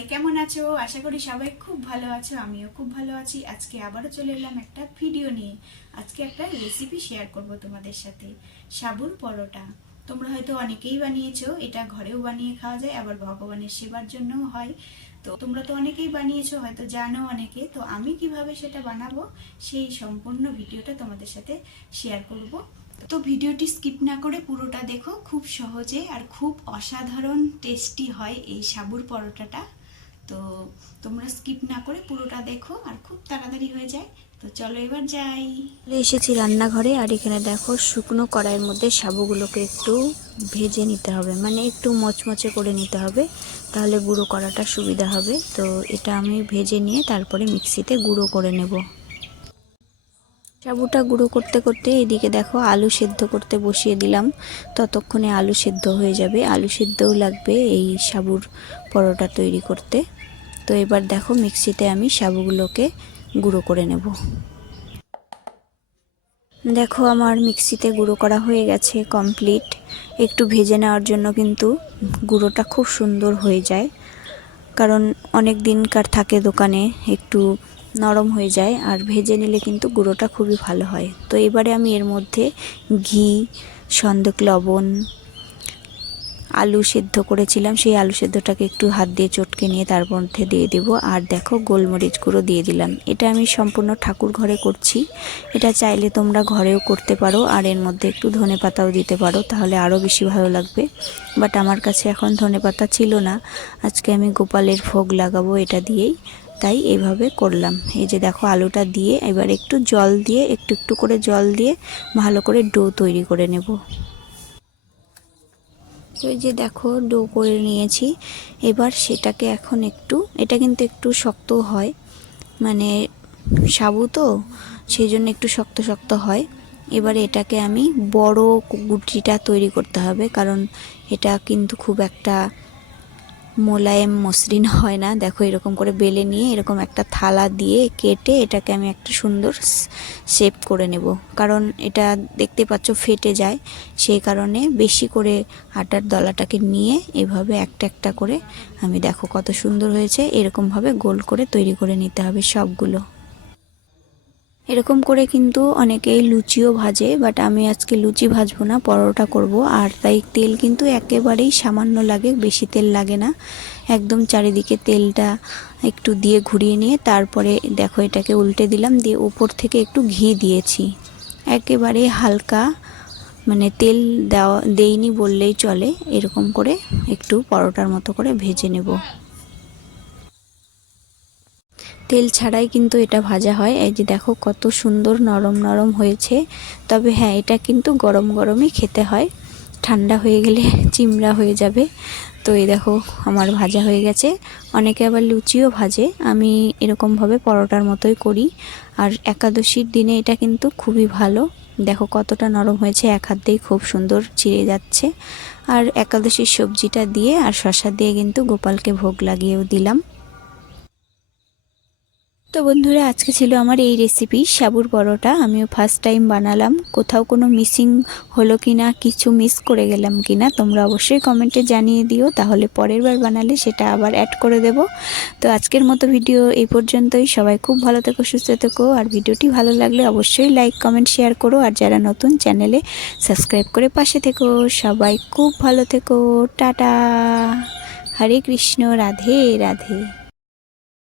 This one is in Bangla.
সবাই কেমন আছো? আশা করি সবাই খুব ভালো আছো, আমিও খুব ভালো আছি। আজকে আবারও চলে এলাম একটা ভিডিও নিয়ে। আজকে একটা রেসিপি শেয়ার করব তোমাদের সাথে, সাবুর পরোটা। তোমরা হয়তো অনেকেই বানিয়েছো, এটা ঘরেও বানিয়ে খাওয়া যায়, আবার ভগবানের সেবার জন্যও হয়। তো তোমরা তো অনেকেই বানিয়েছো, হয়তো জানো অনেকে। তো আমি কীভাবে সেটা বানাবো, সেই সম্পূর্ণ ভিডিওটা তোমাদের সাথে শেয়ার করব। তো ভিডিওটি স্কিপ না করে পুরোটা দেখো, খুব সহজে আর খুব অসাধারণ টেস্টি হয় এই সাবুর পরোটাটা। তো তোমরা স্কিপ না করে পুরোটা দেখো আর খুব তাড়াতাড়ি হয়ে যায়। তো চলো এবার যাই। এসেছি রান্নাঘরে আর এখানে দেখো শুকনো কড়াইয়ের মধ্যে সাবুগুলোকে একটু ভেজে নিতে হবে। মানে একটু মচমচে করে নিতে হবে, তাহলে গুঁড়ো করাটা সুবিধা হবে। তো এটা আমি ভেজে নিয়ে তারপরে মিক্সিতে গুঁড়ো করে নেব। সাবুটা গুঁড়ো করতে করতে এদিকে দেখো আলু সেদ্ধ করতে বসিয়ে দিলাম। ততক্ষণে আলু সেদ্ধ হয়ে যাবে। আলু সেদ্ধও লাগবে এই সাবুর পরোটা তৈরি করতে। তো এবার দেখো মিক্সিতে আমি সাবুগুলোকে গুঁড়ো করে নেব। দেখো আমার মিক্সিতে গুঁড়ো করা হয়ে গেছে কমপ্লিট। একটু ভেজে নেওয়ার জন্য কিন্তু গুঁড়োটা খুব সুন্দর হয়ে যায়। কারণ অনেক দিনকার থাকে দোকানে, একটু নরম হয়ে যায় আর ভেজে নিলে কিন্তু গুঁড়োটা খুবই ভালো হয়। তো এবারে আমি এর মধ্যে ঘি, সন্দক লবণ, আলু সেদ্ধ করেছিলাম। সেই আলু সেদ্ধটাকে একটু হাত দিয়ে চটকে নিয়ে তার মধ্যে দিয়ে দেব। আর দেখো গোলমরিচ গুঁড়ো দিয়ে দিলাম। এটা আমি সম্পূর্ণ ঠাকুর ঘরে করছি। এটা চাইলে তোমরা ঘরেও করতে পারো আর এর মধ্যে একটু ধনে পাতাও দিতে পারো, তাহলে আরও বেশি ভালো লাগবে। বাট আমার কাছে এখন ধনে পাতা ছিল না। আজকে আমি গোপালের ভোগ লাগাবো এটা দিয়েই। তাই এভাবে করলাম। এই যে দেখো আলুটা দিয়ে এবার একটু জল দিয়ে, একটু একটু করে জল দিয়ে ভালো করে ডো তৈরি করে নেব। ওই যে দেখো ডো করে নিয়েছি। এবার সেটাকে এখন একটু, এটা কিন্তু একটু শক্ত হয় মানে সাবু তো, সেই জন্য একটু শক্ত শক্ত হয়। এবার এটাকে আমি বড় গুটিটা তৈরি করতে হবে, কারণ এটা কিন্তু খুব একটা মোলায়েম মসৃণ হয় না। দেখো এরকম করে বেলে নিয়ে এরকম একটা থালা দিয়ে কেটে এটাকে আমি একটা সুন্দর শেপ করে নেব। কারণ এটা দেখতে পাচ্ছ ফেটে যায়। সেই কারণে বেশি করে আটার দলাটাকে নিয়ে এভাবে একটা একটা করে আমি দেখো কত সুন্দর হয়েছে। এরকমভাবে গোল করে তৈরি করে নিতে হবে সবগুলো। এরকম করে কিন্তু অনেকেই লুচিও ভাজে বাট আমি আজকে লুচি ভাজবো না, পরোটা করব। আর তাই তেল কিন্তু একেবারেই সামান্য লাগে, বেশি তেল লাগে না। একদম চারিদিকে তেলটা একটু দিয়ে ঘুরিয়ে নিয়ে তারপরে দেখো এটাকে উল্টে দিলাম, দিয়ে উপর থেকে একটু ঘি দিয়েছি। একেবারে হালকা মানে তেল দেওয়া, দেইনি বললেই চলে, এরকম করে একটু পরোটার মতো করে ভেজে নেব। তেল ছাড়াই কিন্তু এটা ভাজা হয়। এই যে দেখো কত সুন্দর নরম নরম হয়েছে। তবে হ্যাঁ এটা কিন্তু গরম গরমই খেতে হয়। ঠান্ডা হয়ে গেলে চিমড়া হয়ে যাবে। তো এই দেখো আমার ভাজা হয়ে গেছে। অনেকে আবার লুচিও ভাজে। আমি এরকমভাবে পরোটার মতোই করি। আর একাদশীর দিনে এটা কিন্তু খুবই ভালো। দেখো কতটা নরম হয়েছে, এক হাত দিয়েই খুব সুন্দর চিড়ে যাচ্ছে। আর একাদশীর সবজিটা দিয়ে আর শশা দিয়ে কিন্তু গোপালকে ভোগ লাগিয়েও দিলাম। তো বন্ধুরা, আজকে ছিল আমার এই রেসিপি সাবুর পরোটা। আমিও ফার্স্ট টাইম বানালাম। কোথাও কোনো মিসিং হলো কি না কিছু মিস করে গেলাম কি না তোমরা অবশ্যই কমেন্টে জানিয়ে দিও। তাহলে পরের বার বানালে সেটা আবার অ্যাড করে দেব। তো আজকের মতো ভিডিও এই পর্যন্তই। সবাই খুব ভালো থেকো, সুস্থ থেকো। আর ভিডিওটি ভালো লাগলে অবশ্যই লাইক কমেন্ট শেয়ার করো। আর যারা নতুন চ্যানেলে সাবস্ক্রাইব করে পাশে থেকো, সবাই খুব ভালো থেকো। টাটা! হরে কৃষ্ণ, রাধে রাধে।